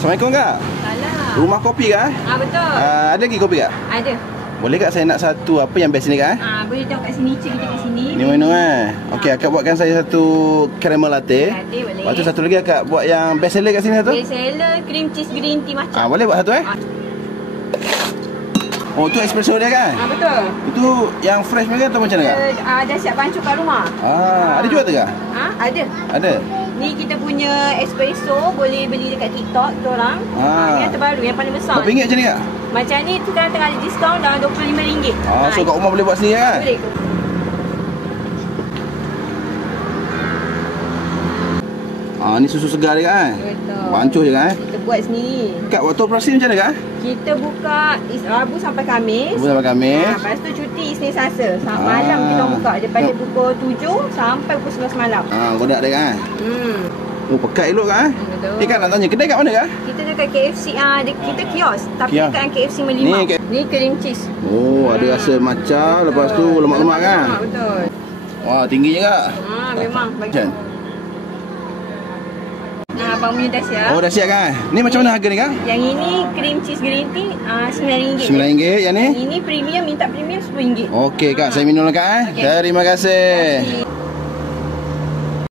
Assalamualaikum kak. Salah. Rumah kopi kak? Betul. Ada lagi kopi kak? Ada. Boleh kak saya nak satu apa yang best ni kak? Boleh tengok kat sini, cik kita kat sini. Ni minum Okey, akak buatkan saya satu caramel latte. Boleh. Lepas tu satu lagi akak buat yang best seller kat sini satu. Best seller cream cheese green tea macam. Boleh buat satu Oh, tu espresso dia kan? Betul. Itu yang fresh punya atau macam mana kak? Dah siap pancuk kat rumah. Ada jual tu kak? Ada. Ada? Ni kita punya espresso, boleh beli dekat TikTok tu orang. Yang terbaru, yang paling besar. Berapa ringgit macam ni kak? Macam ni sekarang tengah ada diskaun dah RM25. So kat rumah boleh buat sendiri kan? Boleh. Ni susu segar dia kan? Betul. Bancuh je kan? Kita buat sendiri. Kak, waktu operasi macam mana kak? Kita buka Rabu sampai Khamis. Rabu sampai Khamis. Lepas tu cuti Isnin Selasa. Malam kita buka daripada pukul 7 sampai pukul 11 malam. Godak dia kan? Pekat elok kan? Betul. Kak nak tanya, kedai kat mana kak? Kita dekat KFC, kita kios. Tapi Kios. dekat KFC Melimau. Ni cream cheese. Ada rasa macam, lepas tu lemak-lemak kan? Betul. Wah, tinggi je kak. Memang. Abang punya dah siap. Dah siap kan? Ni macam mana harga ni kak? Yang ini cream cheese green tea RM9. RM9. Yang ni? Ini premium, minta premium RM10. Okey kak, saya minum lah kak. Terima kasih.